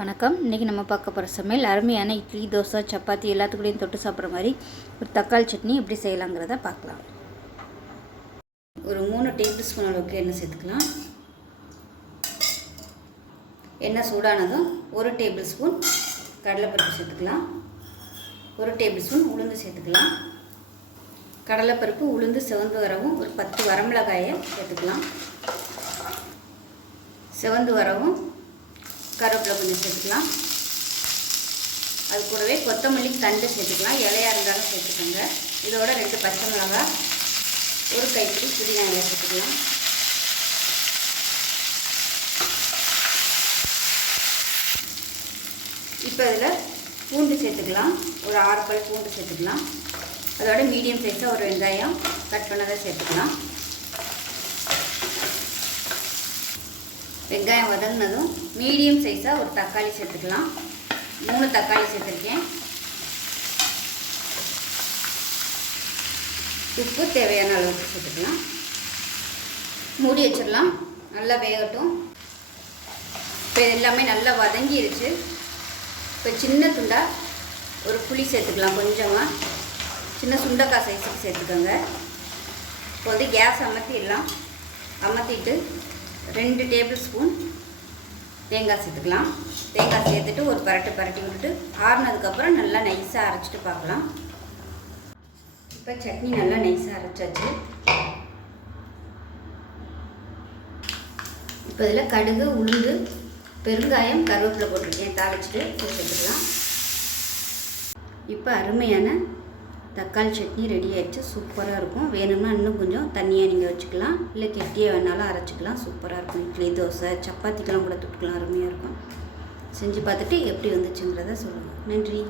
வணக்கம். இன்றைக்கி நம்ம பார்க்க போகிற சமையல் அருமையான இட்லி, தோசை, சப்பாத்தி எல்லாத்துக்கூடையும் தொட்டு சாப்பிட்ற மாதிரி ஒரு தக்காளி சட்னி எப்படி செய்யலாங்கிறத பார்க்கலாம். ஒரு 3 டேபிள் ஸ்பூன் அளவுக்கு எண்ணெய் சேர்த்துக்கலாம். எண்ணெய் சூடானதும் 1 டேபிள் ஸ்பூன் கடலைப்பருப்பு சேர்த்துக்கலாம். 1 டேபிள் ஸ்பூன் உளுந்து சேர்த்துக்கலாம். கடலைப்பருப்பு உளுந்து செவந்து வரவும் ஒரு 10 வரமிளகாயை சேர்த்துக்கலாம். செவந்து வரவும் கருவேப்பிலை கொஞ்சம் சேர்த்துக்கலாம். அது கூடவே கொத்தமல்லி தண்டு சேர்த்துக்கலாம். இலையாக இருந்தாலும் சேர்த்துக்கோங்க. இதோட 2 பச்சை மிளகாய், ஒரு கைப்பிடி புதினா இலை சேர்த்துக்கலாம். இப்போ இதில் பூண்டு சேர்த்துக்கலாம். ஒரு 6 பல் பூண்டு சேர்த்துக்கலாம். அதோட மீடியம் சைஸாக ஒரு வெங்காயம் கட் பண்ணதை சேர்த்துக்கலாம். வெங்காயம் வதங்கினதும் மீடியம் சைஸாக ஒரு தக்காளி சேர்த்துக்கலாம். 3 தக்காளி சேர்த்துருக்கேன். உப்பு தேவையான அளவுக்கு சேர்த்துக்கலாம். மூடி வச்சிடலாம். நல்லா வேகட்டும். இப்போ எல்லாமே நல்லா வதங்கிருச்சு. இப்போ சின்ன துண்டாக ஒரு புளி சேர்த்துக்கலாம். கொஞ்சமாக சின்ன சுண்டைக்காய் சைஸுக்கு சேர்த்துக்கோங்க. இப்போ வந்து கேஸ் அமர்த்திடலாம். அமர்த்திட்டு 2 டேபிள் ஸ்பூன் தேங்காய் சேர்த்துக்கலாம். தேங்காய் சேர்த்துட்டு ஒரு பரட்டி விட்டுட்டு ஆறுனதுக்கப்புறம் நல்லா நைஸாக அரைச்சிட்டு பார்க்கலாம். இப்போ சட்னி நல்லா நைஸாக அரைச்சாச்சு. இப்போ இதில் கடுகு, உளுந்து, பெருங்காயம், கருவேப்பிலை போட்டிருக்கேன். தாளிச்சிட்டு சேர்த்துக்கலாம். இப்போ அருமையான தக்காளி சட்னி ரெடி ஆகிடுச்சு. சூப்பராக இருக்கும். வேணும்னா இன்னும் கொஞ்சம் தண்ணியாக நீங்கள் வச்சுக்கலாம். இல்லை கெட்டியாக வேணாலும் அரைச்சிக்கலாம். சூப்பராக இருக்கும். இட்லி, தோசை, சப்பாத்திக்கெல்லாம் கூட தொட்டுக்கலாம். அருமையாக இருக்கும். செஞ்சு பார்த்துட்டு எப்படி வந்துச்சுங்கிறத சொல்லுங்கள். நன்றி.